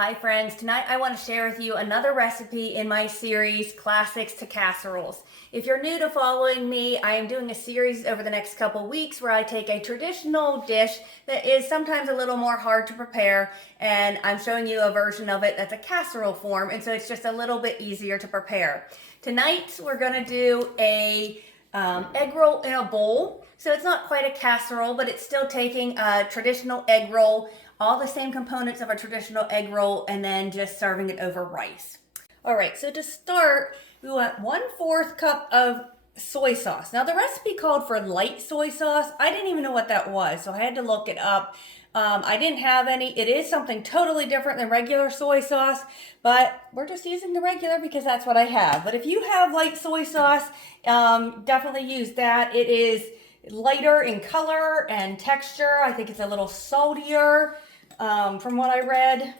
Hi friends, tonight I want to share with you another recipe in my series, Classics to Casseroles. If you're new to following me, I am doing a series over the next couple weeks where I take a traditional dish that is sometimes a little more hard to prepare, and I'm showing you a version of it that's a casserole form, and so it's just a little bit easier to prepare. Tonight we're going to do a egg roll in a bowl. So it's not quite a casserole, but it's still taking a traditional egg roll, all the same components of a traditional egg roll, and then just serving it over rice. All right, so to start, we want 1/4 cup of soy sauce. Now the recipe called for light soy sauce. I didn't even know what that was, so I had to look it up. I didn't have any. It is something totally different than regular soy sauce, but we're just using the regular because that's what I have. But if you have light soy sauce, definitely use that. It is lighter in color and texture. I think it's a little saltier from what I read.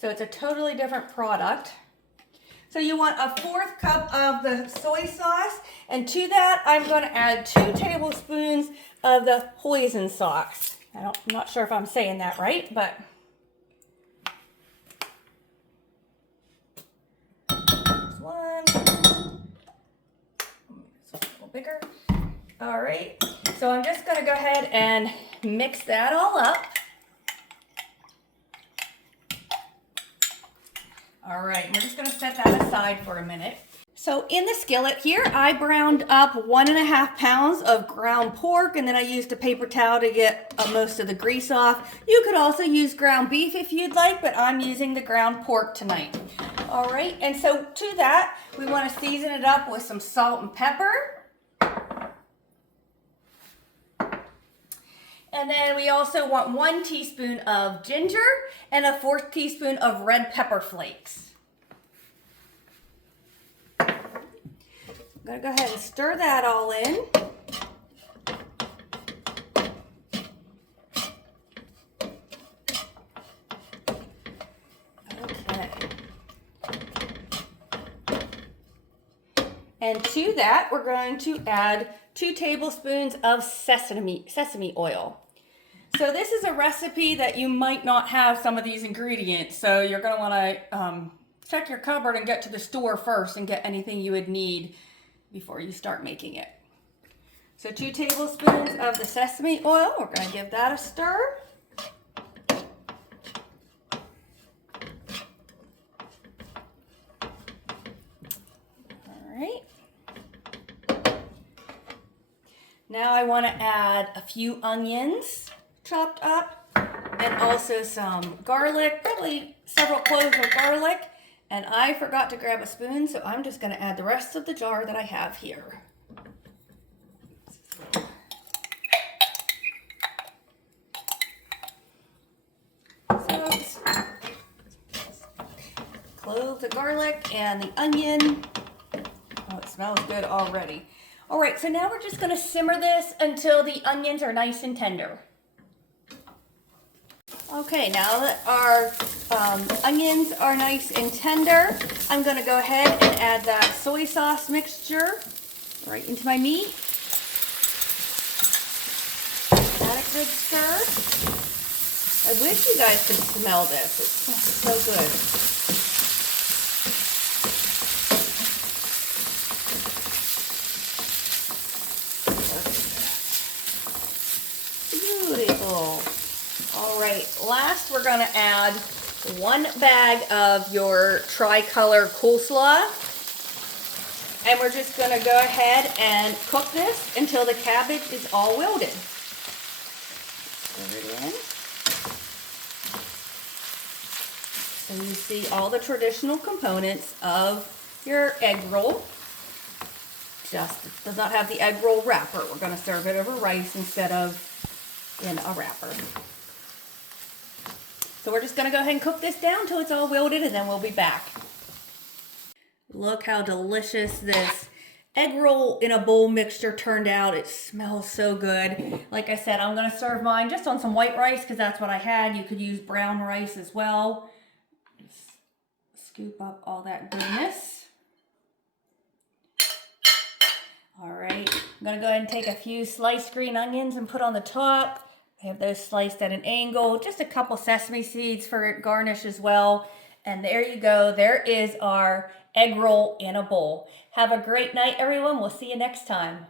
So it's a totally different product. So you want 1/4 cup of the soy sauce, and to that I'm going to add 2 tablespoons of the hoisin sauce. I'm not sure if I'm saying that right, but there's one. It's a little bigger. All right, so I'm just going to go ahead and mix that all up. All right, we're just going to set that aside for a minute. So in the skillet here, I browned up 1.5 pounds of ground pork, and then I used a paper towel to get most of the grease off. You could also use ground beef if you'd like, but I'm using the ground pork tonight. All right, and so to that, we want to season it up with some salt and pepper. And then we also want 1 teaspoon of ginger and 1/4 teaspoon of red pepper flakes. I'm going to go ahead and stir that all in. Okay. And to that, we're going to add 2 tablespoons of sesame oil. So this is a recipe that you might not have some of these ingredients. So you're going to want to check your cupboard and get to the store first and get anything you would need before you start making it. So 2 tablespoons of the sesame oil. We're going to give that a stir. All right. Now I want to add a few onions chopped up, and also some garlic, probably several cloves of garlic, and I forgot to grab a spoon, so I'm just going to add the rest of the jar that I have here. So, cloves of garlic and the onion. Oh, it smells good already. All right, so now we're just going to simmer this until the onions are nice and tender. Okay, now that our onions are nice and tender, I'm going to go ahead and add that soy sauce mixture right into my meat. Add a good stir. I wish you guys could smell this. It smells so good. Beautiful. All right, last we're going to add 1 bag of your tricolor coleslaw. And we're just going to go ahead and cook this until the cabbage is all wilted. Stir it in. So you see all the traditional components of your egg roll. Just does not have the egg roll wrapper. We're going to serve it over rice instead of in a wrapper. So we're just going to go ahead and cook this down until it's all wilted, and then we'll be back. Look how delicious this egg roll in a bowl mixture turned out. It smells so good. Like I said, I'm going to serve mine just on some white rice because that's what I had. You could use brown rice as well. Just scoop up all that goodness. All right, I'm going to go ahead and take a few sliced green onions and put on the top. I have those sliced at an angle, just a couple sesame seeds for garnish as well. And there you go. There is our egg roll in a bowl. Have a great night, everyone. We'll see you next time.